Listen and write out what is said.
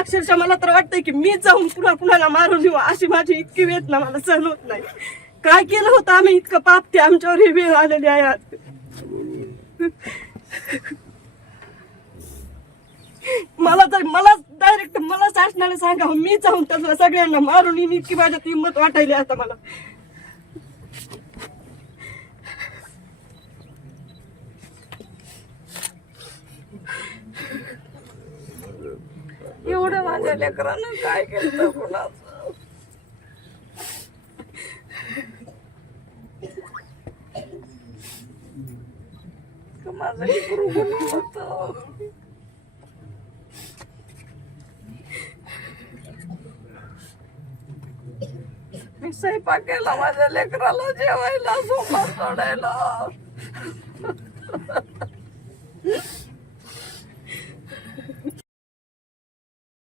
अक्षरशः मला तर वाटतंय की मी जाऊन कुणाला मारून देऊ, अशी माझी इतकी वेदना मला सहन होत नाही. काय केलं होतं आम्ही इतकं पाप, ते आमच्यावर ही वेळ आलेली आहे आज. मला डायरेक्ट मला शासनाने सांगावं, मी जाऊन त्याला सगळ्यांना मारून येईन इतकी माझ्यात हिंमत वाटायली आता मला. एवढं माझ्या लेकरानं काय केलं कोणाचं. माझं लेकरू कोणी होतं. मी स्वयंपाक केला माझ्या लेकराला जेवायला, झोपा चढायला.